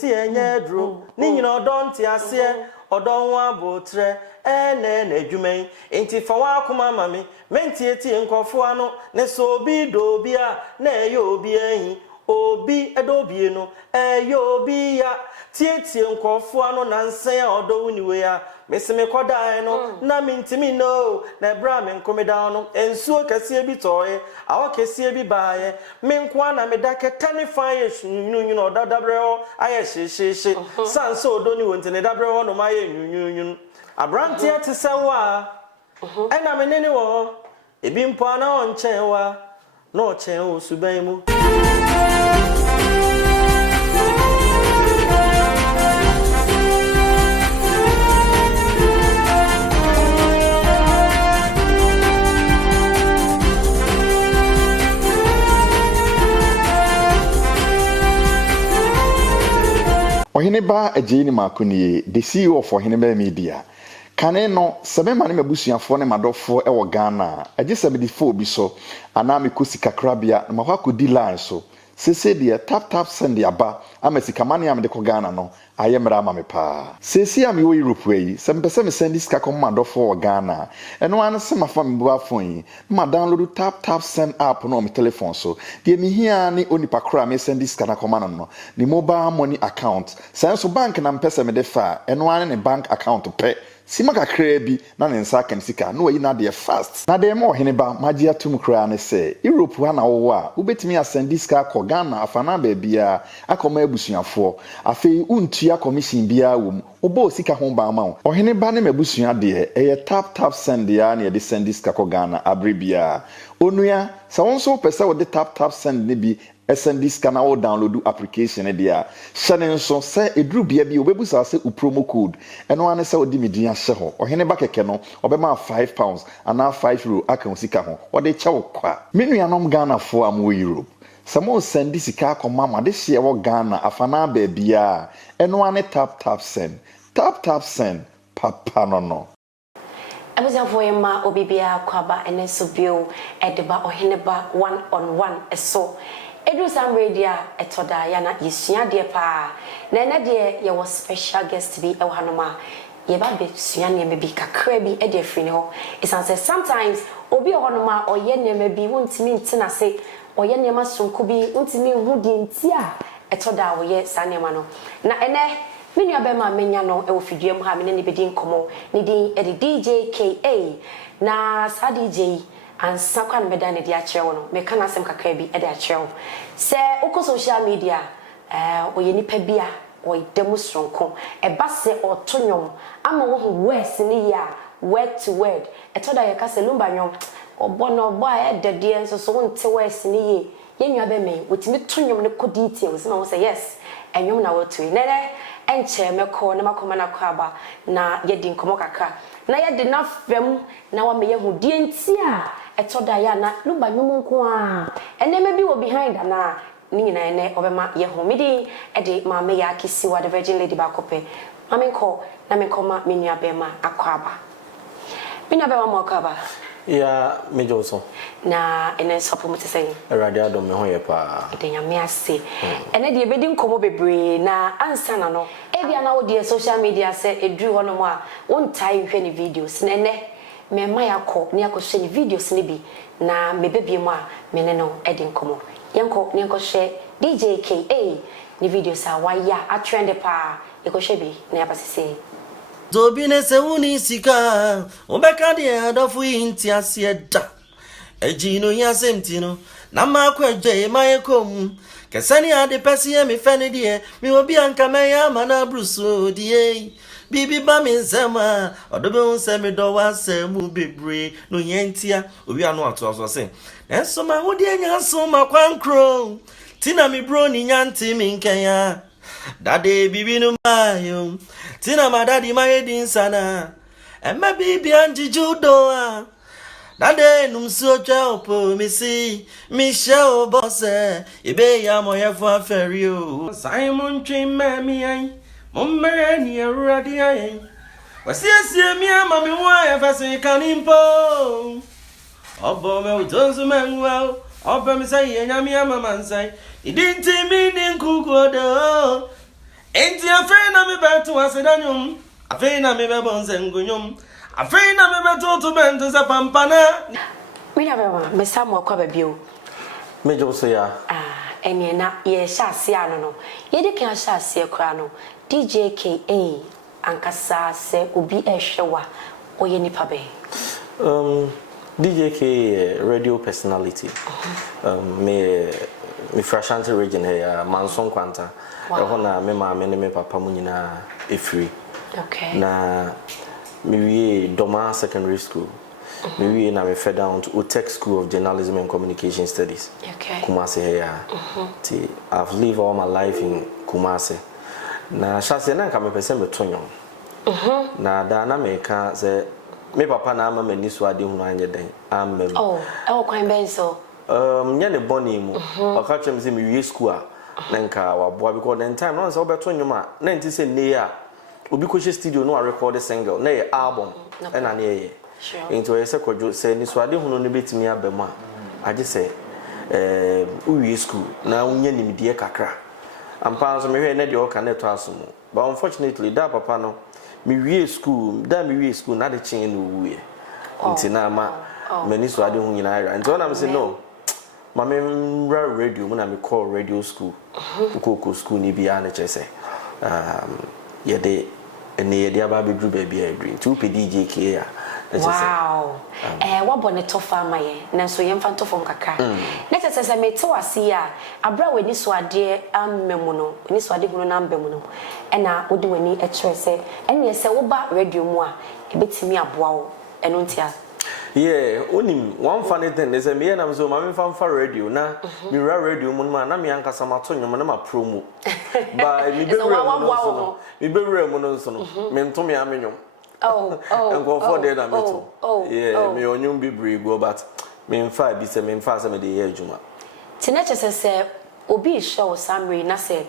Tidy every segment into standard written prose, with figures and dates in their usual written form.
si enye dro ni nyina odon ti ase odon wa botre na adwuman enti fa wa akoma mame mentieti nkofo ano ne so obi do bia na eyo obi ahi obi edobie no obi ya tietie nkofo ano nansen a odo wuniwe ya mesime kodan no na mintimi no na bra me nkomeda no ensuo kase bi toye awo kase bi baaye menkwa na medake tanify nyunyun odadabre ho aye hyehyehye sanso odo ni wontene dabre ho no maye nyunyun abrantie te sewa ena menene wo ebi mpo na onchen wa na ochen wo suban mu Ohineba Ejini Makuni, the CEO of Ohineba Media. Kane no sebe mane mabusuafo ne madofo e wo Ghana. Aje 74 bi so anami kosi kakrabia na mahwako di line so. Sese de tap send aba amesika mane am de ko Ghana no ayemra ma me pa. Sese am yo Europe yi sempese me send sika ko madofo wo Ghana. Eno an se mafa me bo afon yi. Ma download tap send app no me telephone so. De me hia ni onipa kra me send sika na ko no. Ni mobile money account. Senso bank na mpese me de fa eno an ne bank account pe. Sima kakra bi na ne nsa kan sika no yi na de fast na de mo Ohineba magia tum kra ne se Europe ha na wo a ubetimi asend sika ko Ghana afana ba bia akoma abusuafo afei untua commission bia wom obo sika ho ba ma Ohineba ne mabusua de tap send ya na de send sika ko Ghana abrebia onua sa wonso pese wo de tap send ne bi SNDs can now download application dia. Shanen so say edru bia bi obebusa say u promo code. Eno ane say odi medin ahye ho. Oheneba keke no obema £5 and now €5 aka sika ho. Ode cha wo kwa. Menuanom Ghana fo am wo Europe. Samo send sika akoma ma de hye wo Ghana afana ba bia. Eno ane tap send. Tap send papa no. Abuza voyema obibia kwaba eneso bio edeba Ohineba 1-on-1 eso. Edu Sam Radio etoda yana yesua de pa na na de ye was special guest bi e hanoma ye ba be sua ne me bi kakra bi e de free ne ho isan say sometimes obi hanoma oye ne me bi wontimi ntina se oye ne ma sonko bi wontimi hu di ntia etoda wo ye sanema no na ene menu abema menya no e wo fiduam ha me ne be di nkomo ne di e DJ KA na sa DJ and sakwa na meda ne dia kyerewo no me kana asem kakra bi e de akyerewo se uko social media oye nipa bia o demonstronko e ba se otonwom ama wo hu words ni ya word to word e to da ye ka se lumba nwom obo no obo a e dede enso so wonte words ni ye yenwa be me wotimi tonwom ne kodi details na wo say yes enwom na wo to nene enche meko na makoma na kwaba na ye di nkomo kakra na ye de na fam na wa me ye hu die ntia etoda ya na lumba nwom nko a eneme bi wo behind na ni nyina ene obema ye hu midi e de mama ya kisiwa the Virgin Lady Bakope mamenko na menkoma menua bema akwaba menua bema mo akwaba ya mejoso na ene sopo mutesen erade adom me ho ye pa de nyame ase ene de ebedi nkomo bebre na ansa na no e bia na wo de social media se edru ho no mo a wontai hwe ne videos na ene me ma yakọ ne yakọ hwe videos ne bi na mebebie mu a me ne no edi nkomo yanko ne yakọ hwe DJ KA ne videos a waya a trend pa yakọ hwe bi na yabasese Zobine se uni sika obeka de adofu inti asieda ejino yasemtino na makweje mayekom kesani ade pesi me fene de mi obi anka me ya mana bruso die bibi ba mi nsema odobe nsemi do wasemu bebre no yentia obi anu ato aso se enso ma hodi anya so makwankro tina mi bro ni nyanti mi nkanya dade bibi no mayo tina ma dadi ma yedin sana emma bibi anji judo a dade num so twa opo misi Michelle bosse ibe ya mo ye fo aferio Simon twin mi ai Mummere ni eradi ayen wasiesie mi ama mi wa ya fase kanimpo obo me utonzu menwa obo mi sai enya mi ama mansai idinti mi ni nkukodo enti afei na me beto asedanyum afei na me bebo nsengunyum afei na me beto to bento se pampana me na bema me samu akwa babio me jo so ya ene na ye hyase ano no ye de kan hyase akwa no DJ KA ankasa se obi ehwewa oye nipa be DJ KA radio personality me Frashanti region here Manson Kwanta ehona me ma me ne me papa mu nyina efri okay na me wie Doma Secondary School me wie na me fed down to Utech School of Journalism and Communication Studies okay Kumasi here I've lived all my life in Kumasi na shase na nka me pese me tonyo na da na me ka se me papa na ama mani so ade hunu anye den amem kwan ben so nya ne boni mu aka twem se me wie school a na nka wa boa because den time no se obeto nyoma na nti se ne ya obi ko she studio no record a single na ye album na na ye into ye se kojo se ni so ade hunu no betimi abem a age se wie school na unya nimdie kakra ampa so me hwe na de o ka na to asomo but unfortunately that papa no me wie school na de chen no wuye nti na ma mani so ade hu nyina ara nti ona me say no ma me radio mu na me call radio school ukoko school ni bia na chese ye de aba be dru ba bia adri nti upe DJ KA wow wabo ne tofa maye na so yemfa tofom kakra na chese me te wase a abra wani so ade ammemu no ni so ade hunu na ambemu no na wodi wani ekyerese ene se wo ba radio mu a ebetimi aboa wo eno ntia onim one funny thing is me na so ma me fa radio na me radio mu na me ankasa mato nyom na ma promo ba me be wura mu no so no me nto me amenyom and go for there na meto me onyum bibri go but me mfa bi se me mfa se me de ye adwuma tineche se obi show summary na se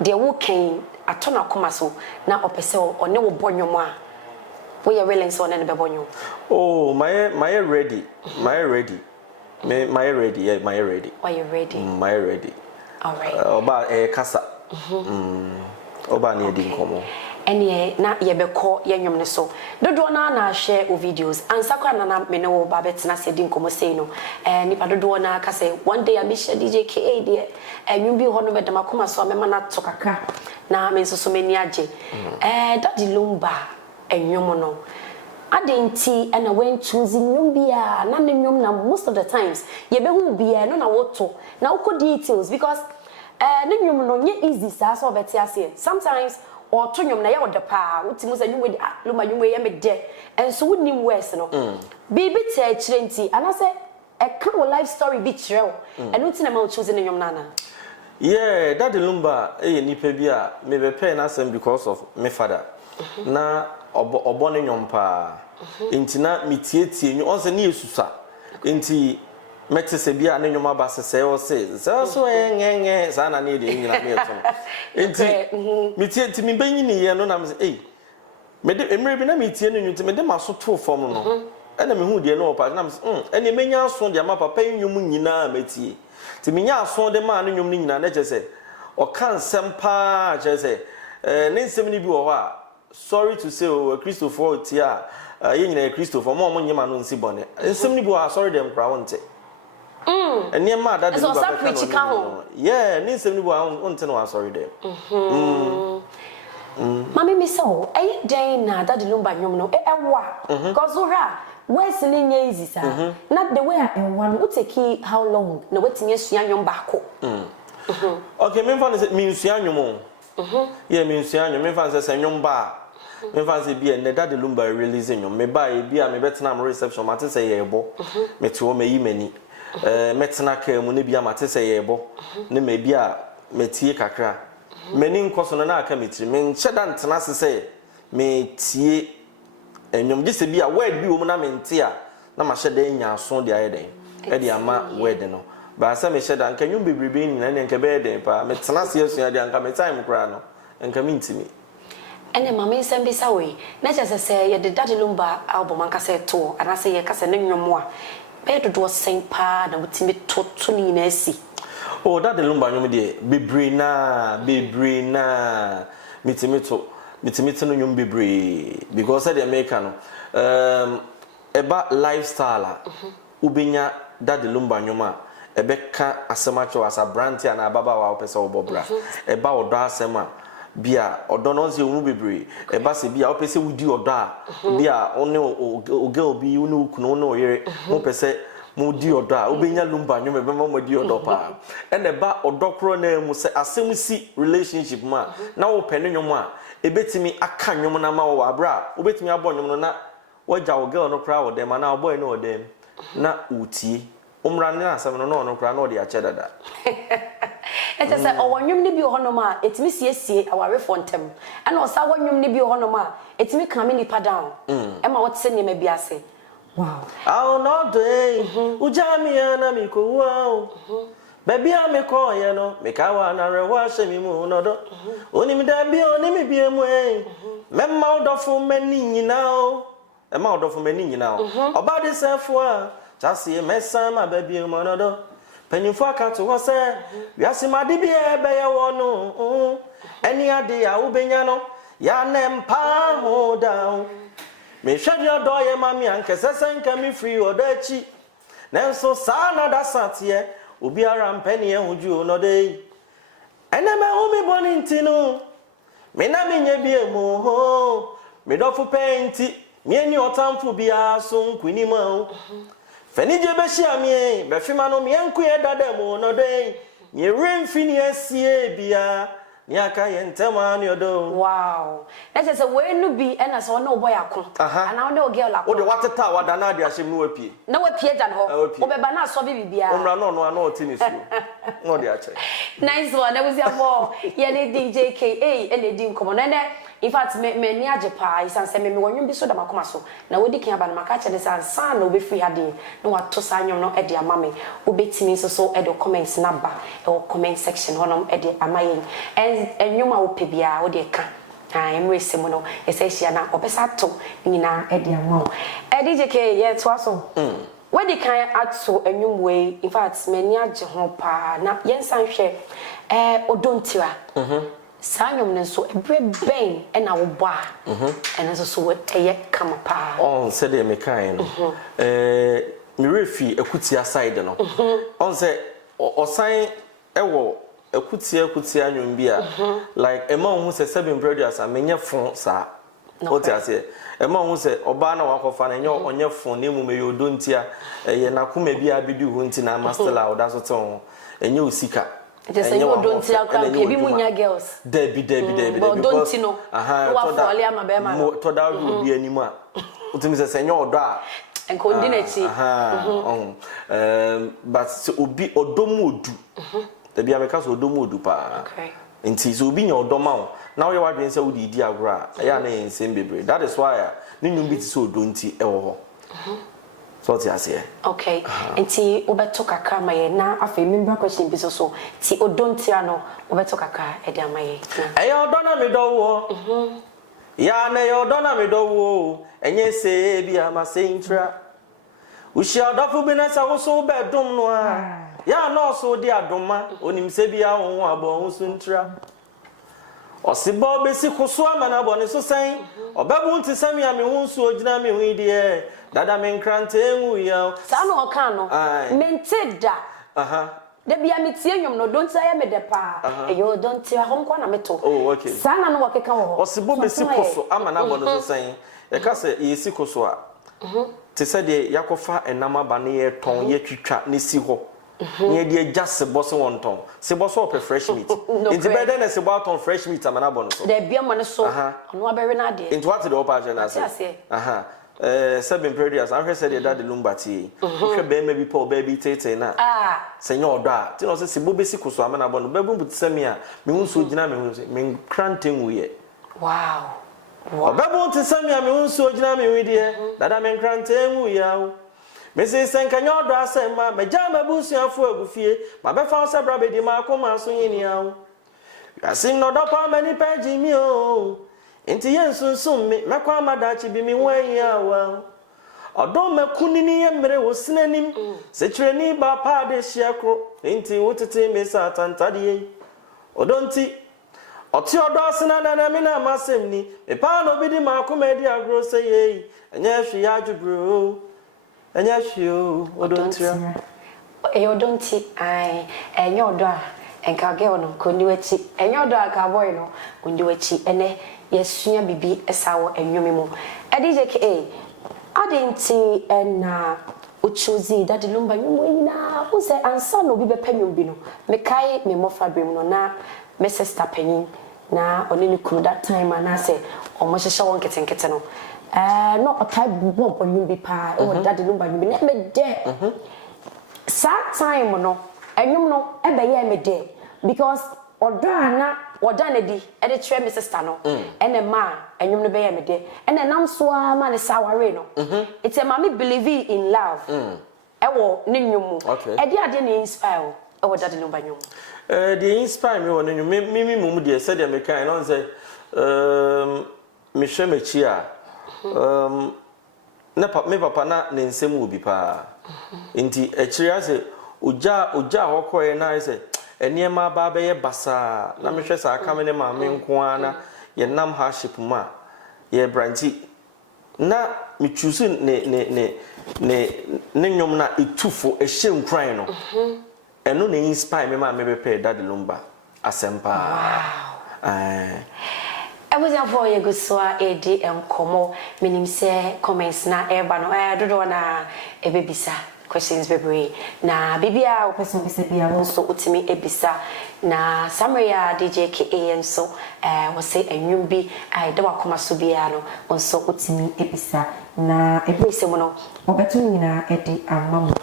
de wo kan atona koma so na opese one wo bonyom a we are willing so na be bonyom my ready my ready my ready are you ready my ready all right oba kasa oba na edi nkomo ene na yebekọ yenwom ne so dodo na share o videos ansakwa na me ne wo ba betena se di nkomo sei no nipa dodo na ka say one day I be share DJ KA de enwom bi ho no bedama koma so me na to kakra na me so mani age Daddy Lumba enwom no adenti na when choosing nwom bia na ne nwom na most of the times yebehu bia no na woto na uko details because ne nwom no nye easy sa so beti ase sometimes or tunyom na ya woda pa utimu za nyumwe luma nyumwe ya mede enso wonim west no bibi te chirenti anase e kan wo life story bi chireo eno nti na ma choose ne nyom nana Daddy Lumba nipa bi a me be pay na asem because of my father na obo ne nyom pa enti na mitietie nyu onse ne yesusa enti metese bia ne nyoma ba sese o se so ngenge sana ne de nyina me eto enti mitie enti mi banyi ne ye no na me say me de emre bi na mitie ne nyu enti me de maso to fom no ena me hu de no pa na me ena menya aso de ma papa nyum nyina metie enti menya aso de ma ne nyum ne nyina na chese o kan sempa chese ne nsem ni bi wo ha sorry to say o Christopher tia ye nyina Christopher mo nyima no nsi bone nsem ni bi wo sorry dem kra wonte and near my dad is also pretty calm. Yeah, need some new one to know. Sorry, there. Mammy, Miss O, a day na Daddy Lumba, you know, because where's the easy, sir? Not the way I one would take how long, no waiting, yes, young back. Okay, me fan is it means young mo. Yeah, means young, me fan says a young bar. Me fancy be and Daddy Lumba releasing you. Me buy be a me better reception, matter say a bo, me to me many. Metna ka mu ne bia mate se yebo ne me bia metie kakra meni nkoso no na aka metiri me ncheda ntena se me tie enwom gise bia word bi wo mu na mente a na ma hyeda nya aso de ayeden e de ama word no ba sa me hyeda nka nwom bebrebe ni na nka be den pa metena se asua de nka me time kra no nka me ntimi ene mama nsem bi sawe na chese se ye de Daddy Lumba album anka se to ana se ye ka se ne nwom a be do do sen pa na wutimi toto ni na asi Oh, that the lumba nyum de bebre na mitimito no nyum bebre because the America no eba lifestyle ubenya that the lumba nyuma ebeka asemacho as a brand and ababa wa pesa obobra eba odo asema bia odo no nse mu bebre eba se bia opese wudi odo a bia one oge obi unu kunu no yere mo pese mu di odo a obenya lumba nyum ebe mo di odo pa ene ba odo kro na mu se asem si relationship ma na wo pene nyum a ebetimi aka nyum na ma wo abra obetimi abo nyum no na waja wo girl no kra wo dem na boy no wo dem na uti umra ni asem no kra no de a chedada Ete se owonwum ni bi ohonom a etimi siesie aware fontem ana osa wonwum ni bi ohonom a etimi kan me nipa down e ma wote ne ma bi ase wow aw no dey ujami ana mi ko wow baby am ko ye no me ka wa na rewa hye mi mu no do onim da bi onim bi emu memma odofo mani nyina o e ma odofo mani nyina o oba de sefo a chase mesa ma baby mu no do penifo aka to ho se wiase made bi ebe ye wo no eni ade a wo benya no ya nempa ho down me hwede odo ye mami anke sesenka mi free odachi nenso sa na da satie obi ara mpani e hoju no dey eneme hu mi boni ntinu me na me nya bi emu ho me dofu penti me eni otamfu bia so nkwini ma Fenije beshi amie befima no mienku ye dademu no dey ye remfini asie bia ni aka ye ntema ni odo wow na se we nu bi e na so no boy akon ana no girl akon o de wateta wada na de ahyem no wapie na wapie jan ho o beba na so bi bia omra no no ana otini su no de ache nice one that was your boy ye ne DJ KA ene di nkomo na in fact me ni ajepa isan se me wonwum bi so da makoma so na wodi kan aba na maka che ne san na obe free hade na wato sanyom no e de amame obetimi so e de comments na ba e comment section honom e de amayen enwuma wo pebia wo de ka emrese mu no e se hia na obesa to nyina e de amawo e DJ K ye to aso wodi kan ato enwum we in fact me ni aje ho pa na yensan hwe odontira Sanyom nenso ebre ben e na wo bo a enso so eye kama pa on se de me kan no me refi akutia side no on se osan ewo akutia anwum bi a like ema hu se seven brothers a menye fon sa oti ase ema hu se oba na wakofa na enye onye fon na emu me yodontia ye nakoma bi abidi hu nti na master la oda so te ho enye osika just you don't tell crowd kebi munya girls debi but don't you know wa fole ama be ma to da ru bi animu a utimi se senye odo a enko ndi na chi but obi odomu odu debi ameka so odomu odu pa okay nti so obi nya odoma wo na wo ye wadwen se wo di agora ya na ensem bebre that is why ni nyum bi ti so odo nti e wo ho so ti ase okay enti obeto kakra maye na afa member question bi so ti odontia no obeto kakra e dia maye e odo na me do wo ya na e odo na me do wo enye se bi ama se intra ushi odofu bi na sa wo so be dum no a ya no so di adoma onim se bi a wo abo wo so intra osibo be si kuso amana bo ne so sen obabu nti sami ame hu nso ogina me hu ide dada men krante enwu ya sa no oka no menteda de bia metie nwom no don't say me de pa eyo don't tell hom kwa na meto oh okay sa na no wakeka wo osibo be si kuso amana bo ne so sen e ka se ye si kuso a te se de yakofa enama ba ne ye ton ye twitwa ne si ho ye de just boss wonton se boss op fresh meat into better than se boss on fresh meat amana bo no so de bia mo ne so no abere na de into what the opa na say seven periods I said that the lumbati hwe be maybe Paul baby tete na senyo odo a ti no se bo besi kuso amana bo no bebu butsami a me hu so gina me hu me kranten wuye wow bebu butsami a me hu so gina me hu de dada me kranten wuya me se senkanyo odo asema me jama busuafo agufie ma be fa se bra be di ma akoma so yini awo asin no do pa mani peji mi o Inti yensunsun me mekwa madachi bi mi wen ya wa odon makuni ni emre wosinanim se kireni ba pa de hia kro enti wotete me sa tantade odonti oti odo asena na me na masem ni me pa no bi di makoma di agro se ye enya hwe ya dwubro enya hwe o odonti odonti ai enya odo a enka ge ono koniwachi enya odo aka boy no koniwachi ene yesua bibi esawo enwome mu edjka adenti na uchuzi dadi lumba nyumo ina use ansa no bi bepanyum bi no mekai me mofra bem no na me sister panyin na oneni kunu that time na say omo hyehye won ketenkete no no otai bubon panyum bi pa o dadi lumba nyum na me de sa time no enwum no ebeye me de because odana di e de kire me sister no ene ma enwum no beye me de ene nam so ma ne saware no it's a mama believe in love ewo ne nwum e de ade ne inspire ewo dade no banyum the inspire me won nwum me mum de said me kan no say me hwe mechi a me papa na ne nsem obi pa nti e kire ase oja hokoe na ase eniema ba be ye basa na me hwe sa aka me ne ma me nko ana ye nam hardship ma ye branchi na me choose ne nyom na etufo ehye nkran no eno na inspire me ma me be pay Daddy Lumba asempa Ebuza for ye guswa edi enkomo menim se comments na eba no dodo na ebebisa questions bebre na bibia o person bisa bia so utimi ebisa na Samaria DJKA enso we say enwum bi ai de wakoma so bia no onso utimi ebisa na ebise mo no obetu nyina edi amamu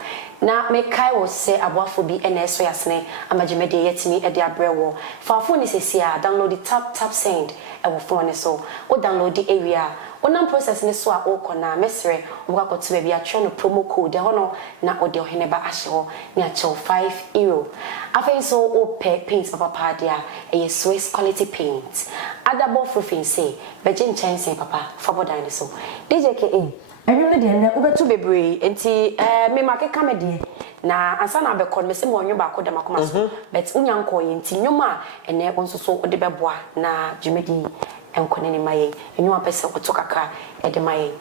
na me kai wo se aboafo bi na eso yasne amagimede yetimi edi abrewo faafo ni sesia download the tap send e wo phone so o download the area onam process ni so a o kona mesre wo kwakoto ba bia twa no promo code ho no na ode ohene ba ahye ho ni a chew €5 afei so o paint papa dia e Swiss quality paint adabo frufin say beje nchanse papa fabodan ni so DJKA enwum de na ubetu bebre enti me makeka me de na ansa na bekon me se mo onwo ba ko de makoma so but unyanko ye enti nwuma ene onso so de beboa na jumedi enkone ni maye enwum apese oto kaka e de maye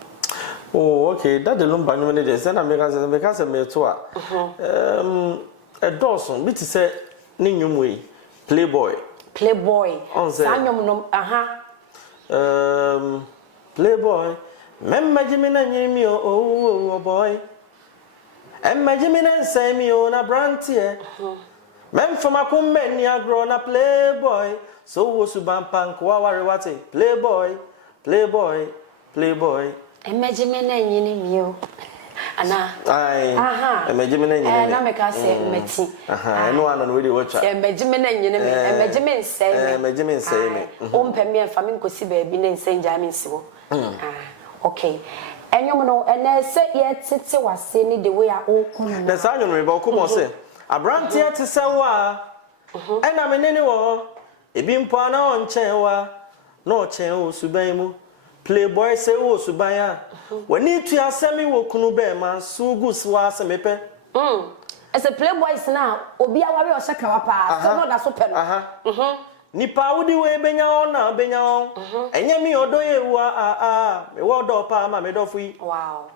oh okay Daddy Lumba nwum ne de se na me ka me to a Dawson bi ti se ni nwum we playboy sa nwum no playboy Memajimina nyimi oh boy. Emajimina say me on a brantie. Mem from a kumeni a grown a playboy. So was subampan kwawari wate. Playboy. Emajimina nyimi ana. Aye. Emajimina nyimi. Na meka say meti. No one on really watch. Emajimina nyimi. Emajimina say me. Emajimina say me. Ompemi en fami nkosi baabi na nsen jamin siwo. Okay. Enyom no ene se ye tete wase ni the way a okunu. Na sa nyom reba okumo se. Abrantie te se wa. Ena menene wo. Ebi mpo na onchen wa. Na ochen o suban mu. Playboy se wo suban a. Wani tu asemi wo kunu be ma sugu swa asemepe. As a playboys na obi aware o shaka wa pa. So no da so pe no. Nipa wudi we benya ona benya on enye mi odo ye wa me wodo pa ma me dofu yi wow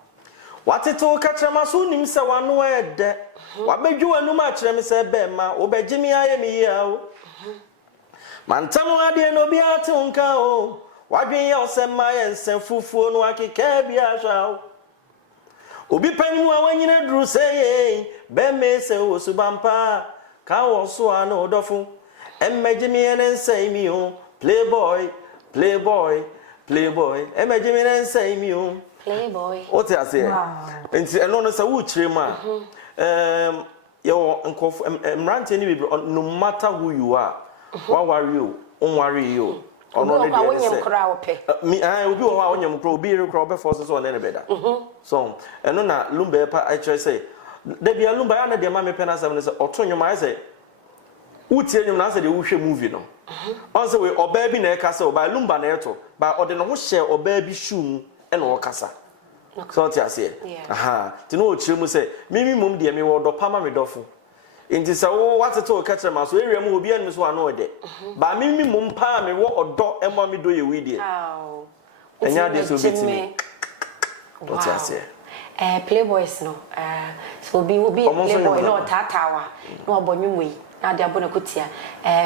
watito ka krema so nim se wano ede wabedwu anu ma krem se be ma obegimi aye mi ya o mantamo ade no bi ate nka o wadwen ye osema ye nsen fufuo no akeka bia hwa o obi panimu a wanyina duru se ye be me se osubampa ka wo so ana odofu Emajimi and say me playboy. Emajimi and say me playboy. What I say? And no sa wuchire ma. Your uncle ranting no matter who you are. What worry you? On worry you. On only me I will be on your crow be crop forces on any better. So and no na Lumba I try say. There be a Lumba and the mammy penas and or turn your mind say. Utie nyum na say the wohwe movie no on say we oba bi na e kasa oba Lumba na eto ba ode no ho hye oba bi shoe mu e na wo kasa so ti ase aha ti no ochire mu se mimi mum de me wo do pama me dofo enti se wo wateto ka kire ma so ewia mu obi an so ano de ba mimi mum pa me wo odo emo me do ye wi de enya de so bitimi o ti ase playboys no so be playboy no tatawa no obonwumwe na de abona kutia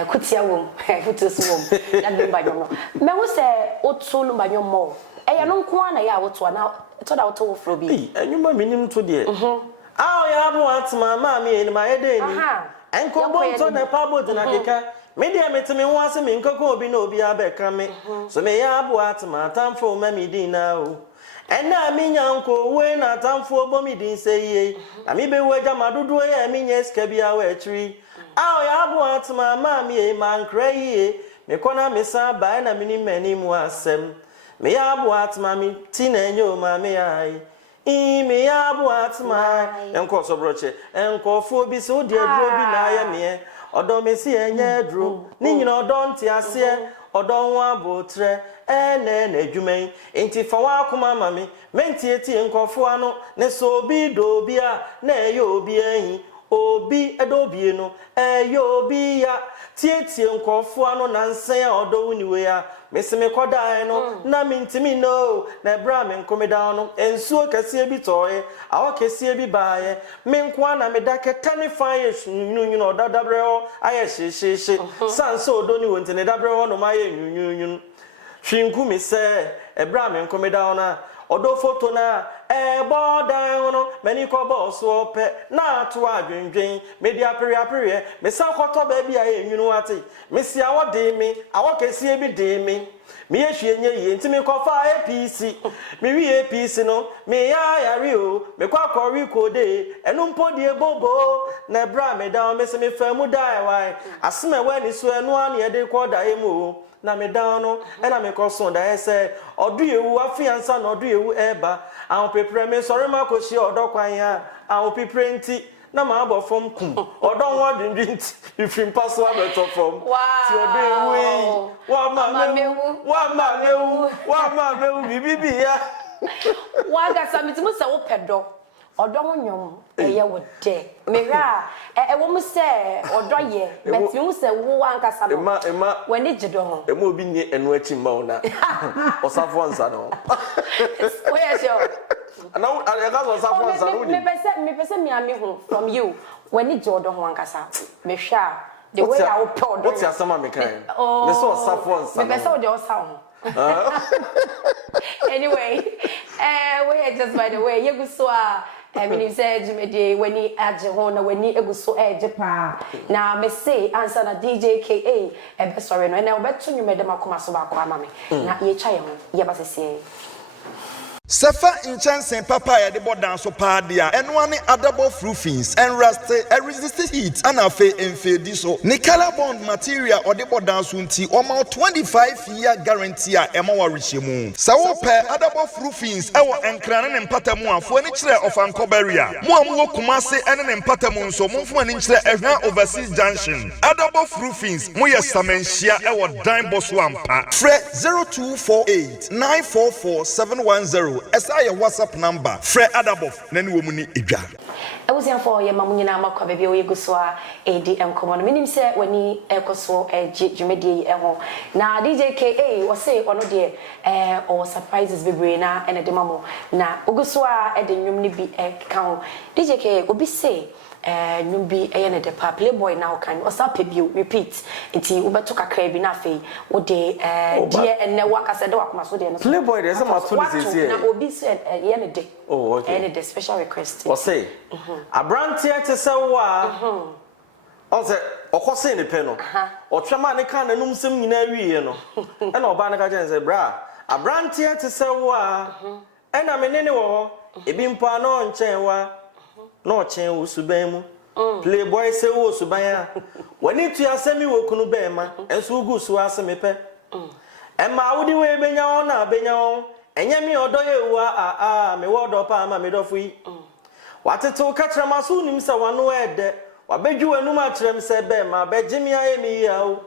kutia wom futus wom na de banyomo me wo se otu no banyomo eya no nko ana ya woto na to da woto fro bi enwuma minim to de ya bo atma ma me ni ma yede ni enko bo to na pa bo de na keka me de metime ho ase me nkoko obi na obi abeka me so me ya bo atma tamfo ma mi din na o ena mi nyanko we na tamfo obo mi din seye na mi be we jama dodo ya mi nya ska bia we atri ya bo atma ma me ma nkra yi me kona me sa ba na mi ni mani mu asem me ya bo atma mi ti na enyo ma me ai me ya bo atma enko so broche enko fo bi so de adro bi na ya me odo me si enye adro ni nyina odo nti ase odo nwa botre na adwuman enti fa wa akoma mame menti eti enkofo ano ne so bi do bi a na eyo obi ahi obi edobie no eyo obi ya tietie enkofo ano na nsen a odo wuniwe ya meseme koda no na mintimi no na bra me nkomeda no ensuo kase bi toye awo kase bi baaye me nko na me da ketane faye nyunyun oda dabre ho aye hyehyehye sanso odo ni wontene dabre ho no maye nyunyun hwinku me se ebra me nkomeda na odo foto na boda hono mani ko boss ope na ato adwendwen medi apere me sa koto ba bia enwunu ate me si awode me awokese bi de me me yehwenye ye ntimi ko fa APC me wi APC no me ya yare o me kwa kori kode enu mpodi ebobo na bra me da me se me famu dai wai aseme wani so enu an ye de ko da emu na me down no na me ko so da ese odu yewu afiansa na odu yewu eba awon pepre me sori ma ko si odo kwan ya awon pepre nti na ma abo fom kum odo won dindin nti ifin paso abeto fom ti odo yewu wa ma mewu bibibi ya wa ga samitimu se wo pedo odo wonyom eye wo de mehwa wo mu se odo ye but mi mu se wo ankasa no wani gido ho ema obi nye enu achi ma ona osafo nsa no o ye sure ana I got osafo nsa no me pese mi ami ho from you wani gido ho ankasa mehwa the way I will pour what's your summer me kind me so osafo nsa me pese o de osa ho anyway we just by the way you so mean say Jimmy when he aje ho na when he eguso eje pa na me say answer na DJ KA be sorry no na obeto nwume dem akoma so ba kwa ama me na ye twa ye ho ye ba sese Sefa inchansen papa ya de bodan so paadia eno ane adabo roofings and rust resist heat and afa enfedi so ni color bond material or de bodan so nti o ma 25-year guarantee a ema wa rehemu sa wo pe adabo roofings e wo enkrane ne mpatamu afo ani kire of ankobaria mo amwo kumase ene ne mpatamu nso momfo ani kire ehwa overseas junction adabo roofings mo ye samenhia e wo dan boso ampa fre 0248 944 710 esa ye WhatsApp number Fred Adabof na ni wo mu ni edwa ewusia for ye mamu nyina makwa bebe oye guso a ADM common minim se wani ekoso jumedie e ho na DJ KA wo say ono de o surprises bebre na ene de mamo na oguso a de nwum ni bi ka ho DJ KA obi say nwum bi ene de pa playboy na o kan o sa pebio repeat enti wo beto kakra bi na afei wo de die ene wakase de wakoma so de no playboy de sama to this here na obi say ene de okay ene de special request o say abrantia te se wo a on say okose ne pe no o twema ne kan nanum sem nyina wiye no e na oba ne ka je say bra abrantia te se wo a e na menene wo ebi mpa na onchen wa no chen wo suban mu playboy se wo suban a wani tu asemi wo kunu be ma enso ugu su asemi pe e ma wudi we benya won na benya won enye mi odo ye wa me wo do pa ma me do fu yi wateto ka kire ma so nim se wano ede wabedwu anum a kire m se be ma begimi aye mi ya o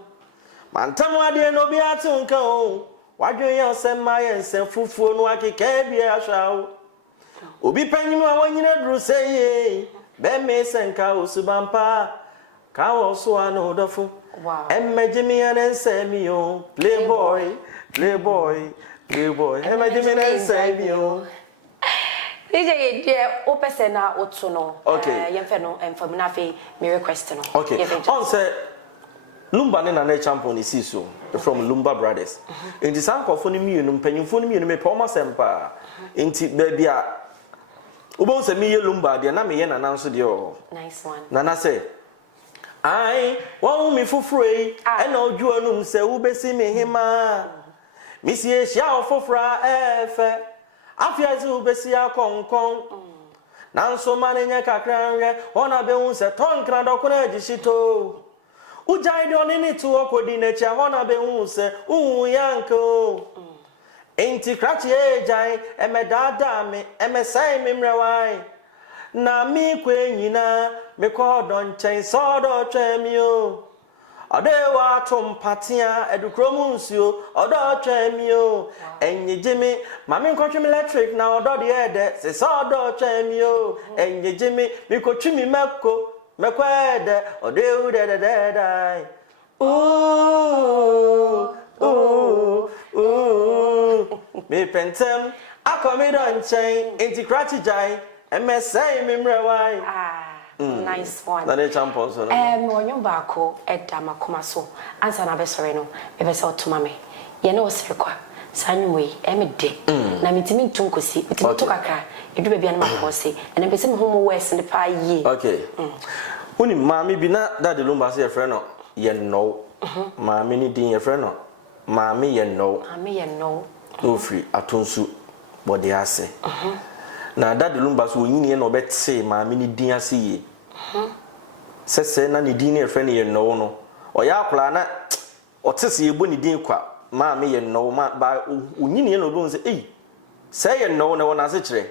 mantam ade no bi atu nka o wadwen ya se ma ye nse fufuo no akeka bi ahwa o Obi panyim a wanyina duru say be me senka osubampa ka wo so ano dofo. Wow. Emmejimi and semi yo playboy. Emmejimi and semi yo. DJ dear opese na otu no. Okay. Yemfe no emfam na fe me request no. Okay. On say Lumba ne na champion is so from Lumba Brothers. In the sound of phone mienu mpanyimfo mienu me poma sempa. Inti baby a Ubo se me Lumba de na me ye na so de o. Nice one. Nana say I won me fufure and oju anum se ubesi me hima. Misi e hia ofofra efe. Afia zu ubesi akonkon. Nanso manenya kakra nwe ona be hu se tonkra dokona agishito. Ujai de onini tu okodi nechi ahona be hu se yanko. Enti krachi ejai emedada me emesai memrewai. Na mi kwe nyina me ko don chen so do twemi o. Ade wa tom patia edukromu nsuo odo twemi o. Enyejimi mami nkotwe electric na odo de ede se so do twemi o. Enyejimi mi ko twimi mekwede ode u de dai. Me pentem akomi don chen enti krachi jai MSA memrewai. Nice one. Na de champion so. Wonyo baako eda makoma so. Ansa na be sore no. Me be se otoma me. Ye na osere kwa. Sanwe de. Na mitimi ntunkosi. Mitimi to kakra. Edu bia na makose. Ena be se me homo west ne pa ye. Okay. Uni mami bi na daddy Lumba se friend no. Ye no. Mami ni din ye friend no. Mami ye no. Mami ye no. No free atonsu body ase. Na daddy Lumba so nyini na obetse mami ni din ase ye. Sese na ni din e friend ye no. Oya akula na otese ye bo ni din kwa. Mami ye no ma ba nyini na obo nse say ye no na wona se kire.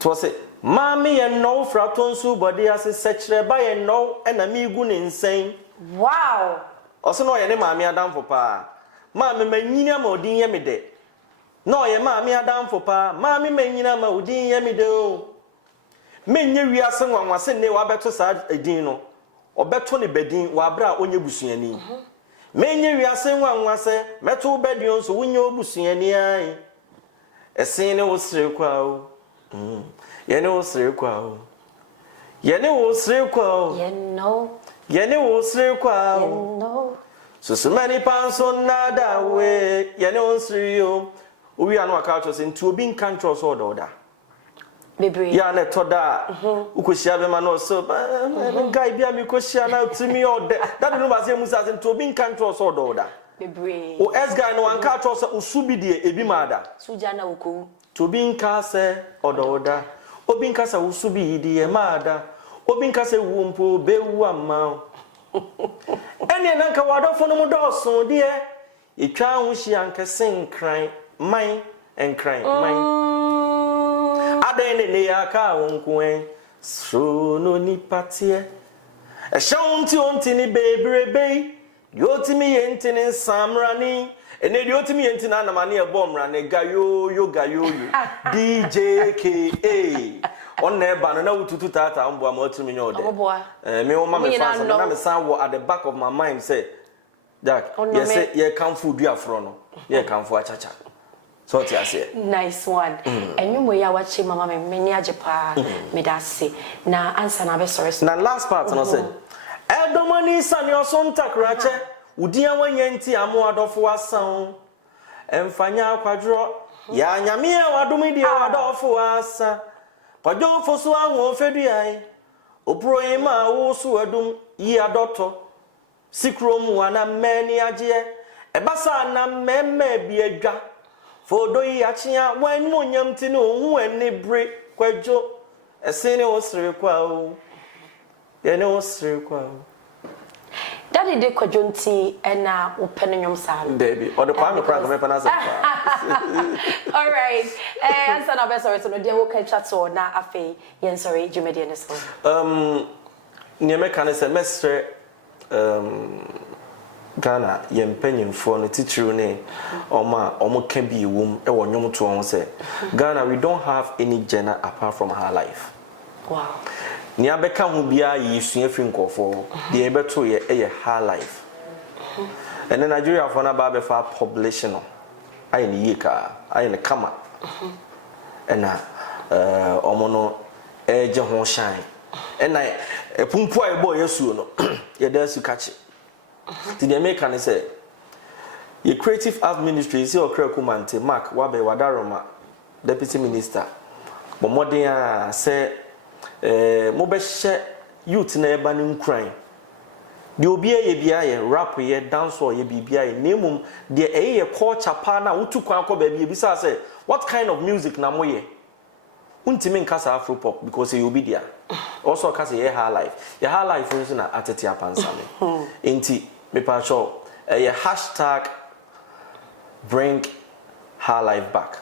To say mami ye no fra tonsu body ase se kire ba ye no e na mi gu ni nsen. Wow. Oso no ye ne mami adamfo pa. Mami manyini ama odin ye me de. No ye mami adamfo pa. Mami manyini ama odin ye me de o. Menye wiase nwanwase ne wa beto sa edin no. Obeto ne bedin wa bra onye busuani. Menye wiase nwanwase meto bedin so wonye obusuani ai. Esen ne wo sire kwa o. Ye ne wo sire kwa o. Ye ne wo sire kwa o. Ye ne wo sire kwa o. So many pounds on nada we ye ne wo sire yo. Owi anu aka to se nti obi nkan tro so oda. Bebre. Ya na toda ukoshia be ma no so guy bia mi koshia na timi ode. That no ba se musa se nti obi nkan tro so oda. Bebre. O S guy no anka tro so usubi de ebi mada. Suja na uko. To be nka se oda. Obi nka se usubi de e mada. Obi nka se wumpo be wu ama. Ene na nka wadofo no mu doso de e twa ho hia nka senkran man enkran man. Adene ne aka wonkwen so no ni patie. E shonti onti ni bebrebe. Yotimi yenti ni samrani. Ene yotimi yenti na namane e bomra ne gayo DJ KA. On ne ba no na wututu tata mbo am otumi nyode. Me wo ma me fans na me san wo at the back of my mind say Jack, yes say ye kan food afro no. Ye kan fo achacha. So ti ase. Nice one. Enwumo ya wachi mama me ni ajepa me da se. Na answer na be sorry. Na last part no say. Edomani sani osonta krache. Udia wanyanti amo adofo asan. Emfanya akwadro. Ya nyame wadumi dia wadofo asa. Kwajo fosu ahun ofeduai. Opro ma wo so adum yi adoto. Sikrom wana meni aje. Ebasa na memme bi adwa. Fodo yi achia wan monyam ti no hu ani bre kwajo. Esene wo sere kwa o. Ye ne wo sere kwa o. Daddy de kwajo nti na opene nyom sa. Baby, or the palm crack me pana. All right. Answer na be sorry so no dey wo kan chat so na afei yen sorry jumedi ne so. Nieme kan se mestre Ghana yempenyimfo no titiri ne omo ka bi wom e wo nwom to on say Ghana we don't have any genre apart from her life. Wow. Ni abeka ho bia yesua fi nkofo de ebeto ye her life. And then Nigeria for na ba be fa publishing no aye ne yeka aye ne kama. And omo no eje ho shine. And I pumpu aye boy yesuo no ye da su kachi. Did the American say your creative arts ministry is your Kumante Mark Wabe Wadaroma deputy minister but modern say mobeshe youth na eba ni crime the obi ye bia rap ye dance or ye bibia ye name the ye culture pa na utu kwan ko ba bia bisa say what kind of music na moye untimi nkasa afro pop because you be there also kasa ye high life your high life nso na atete apansame enti me pa show hashtag bring her life back.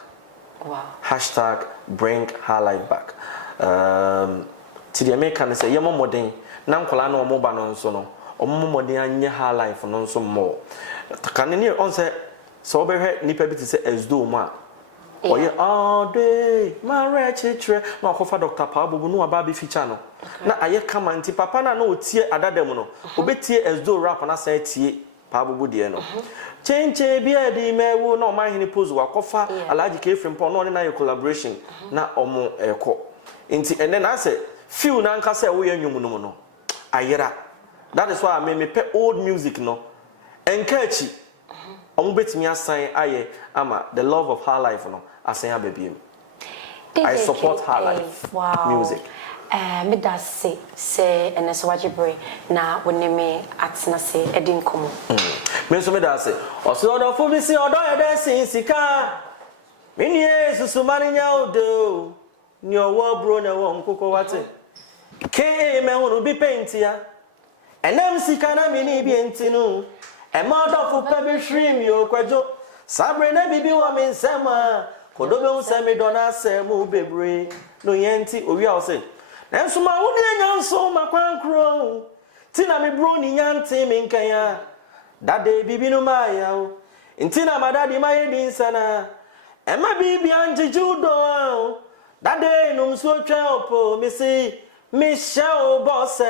Wow. Hashtag bring her life back. To the American say yemo modern na nkola na omo ba no nso no omo modern anye her life no nso mo kanene on say so obehwe nipa bi ti say esdo mu a oye all day my rechitre na akofa Dr. Pabubu no aba be feature no na aye kama nti papa na otie adadam no obetie esdo rap na say tie Pabubu de no chenche bia di mewu na o ma hini pose wa kofa Alhaji Kefrim po no na collaboration na omo eko nti and then I say feel na nka say wo ye nwum no no ayera that is why me pe old music no enkachi omo betimi asan aye ama the love of her life no asan ababiem I support her life. Wow. Music. Me da say ene so wajibre na woneme atena say edin komo. Me so me da say o so do fo bi si odo e da sin sika. Me ni esusu mani nya odo. Ni owo bro na wo nkoko wate. Ke me hunu bi pentia. Enem sika na me ni bi entinu. E ma do fo pe bi shrim yo kwajo. Sabre na bibi wa me nsema. Kodobe unsemi dona semu bebre. No yenti owi a o say Nenso ma wo de nyanso makwankro tina me bro ni nyante me nkanya dade bibi no maya o ntina madade maye din sana e ma bibi anjeju do dade no mso twa opo me si me sha o boss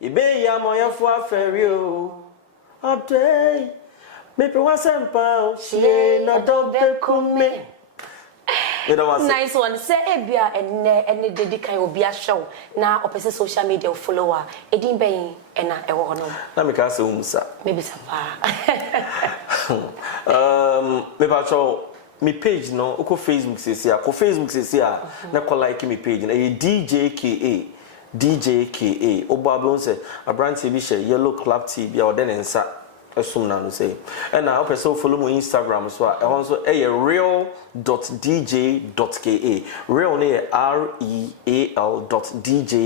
ibe ya moyefo aferi o ade me pe wasempa o she no do be kume. Nice one. Say ebia ene dedikai obi a show na opese social media follower edin ben ena ewo hono na me ka se umusa maybe sapa me ba cho me page no ko Facebook sesi a ko Facebook sesi a na ko like me page na DJKA obabon se abranti bi she yellow club tea bia o de nsa esum na no say and na opese follow mo Instagram so a ehon so real.dj.ka real na real.dj.ka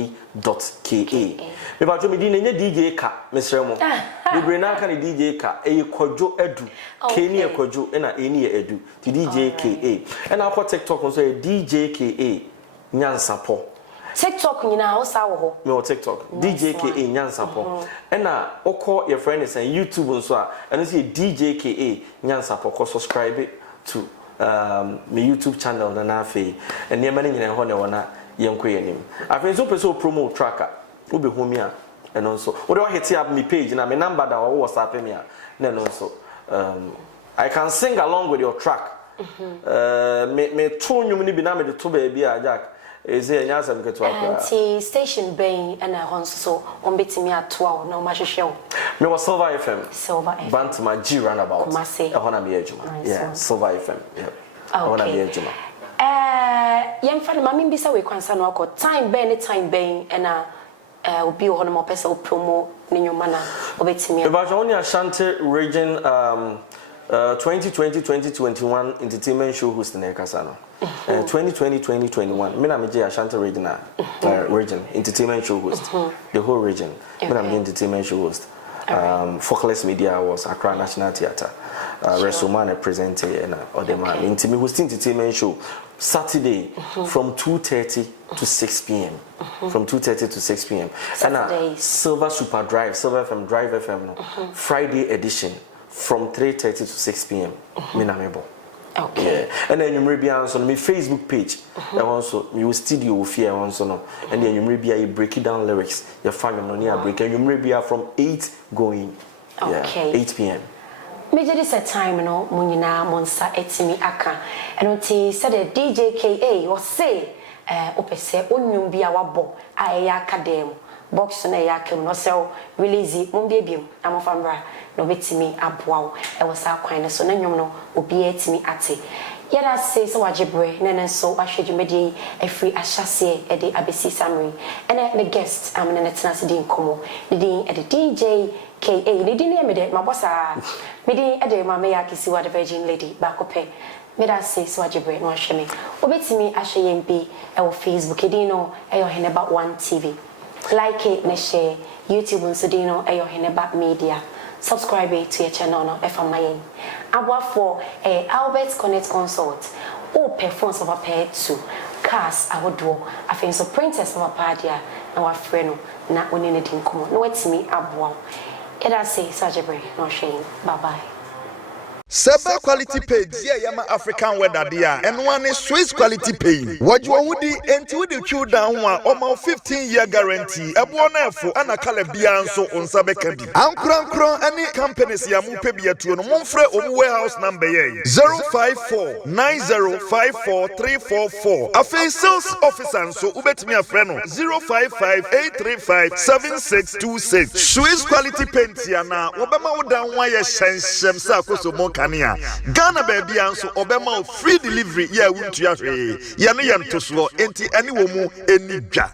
me ba jo me di na DJ ka mesre mo libre na ka ni DJ ka kwadwo edu keni kwadwo na eni edu ti DJKA and na ko TikTok so DJKA nyansapo TikTok nyina o sa wo ho me o TikTok DJKA nyansapo na oko your friend is on YouTube nso a and say DJKA nyansapo ko subscribe to my YouTube channel na afi and ne mane nyina ho ne wona yenko yanim afi so person promo tracker wo be home a and also wo do hit up me page na me number da wo WhatsApp me a na no so I can sing along with your track me to nyum ni bi na me de to ba bia Jack is there nya asem keto akwa anti station ben and hon so on betimi atoa na o ma hwehwe me was Silver FM Bantama G roundabout ehona me ejuma yeah Silver FM yeah ehona me ejuma yemfa na mami bisa we kwansa no akọ time ben na obi ho no mo pesa o promo ni nyoma na obetimi about only Ashanti region 2020-2021 entertainment show host na Kasano 2020-2021 me na me Ashanti region region entertainment show host the whole region me na me entertainment show host Focus Media was Accra National Theatre. Resumane presented and other man. Intimate hosting entertainment show Saturday from 2:30 to 6 p.m. From 2:30 to 6 p.m. And Silver Super Drive, Silver FM Drive FM, Friday edition from 3:30 to 6 p.m. Minamebo. Okay. Yeah. And then you may be on my Facebook page. And also, you studio with fear also no. And then you may be break it down lyrics. Your family money break. And you may be from 8 going. Okay. Yeah, 8 p.m. Major is a time no munina monsa etimi aka. And until said the DJ KA or say opese onyum bia wabo aya kadem. Box na ya kem no sell release mumbi biom na mo fambra no betimi aboa e wo sa kwan so na nwom no obi etimi ate yada say so wajebre nene so ahwedwumedi afri ahyase e de abesi summary and the guest am na tenase din komo the din e de DJ KA the din e me de mabosa me din e de ma me ya kisiwa the virgin lady bakope me da say so wajebre no ahwe me obetimi ahwe yembi e wo Facebook din no e yo Heneba 1 TV. Like it, and share YouTube and Sudino ayo Heneba Media. Subscribe to your channel no FMIN. Aba for Albert Connect Consult. All performs of a pair to cars I would do. I think so princess of a padia and our friend na anything come. No it's me abwa. It I say surgery no shame. Bye bye. Seba quality pay dia yama African weather dia and one is Swiss quality pay. What you wudi enti we chew down one almost 15-year guarantee. Ebuona efo ana kala bia nso onsa beka bi. Ankran any companies ya mu pebia tu no monfre omu warehouse number ye 05490543444. Afi sales officer nso ubetimi afre no 0558357626. Swiss quality paint ya na obema wodan wa ye hyenhyem sa akoso Ghana baby anso obema free delivery ya wuntu ya hwe ya no ya ntoso enti ani wo mu eni dwa.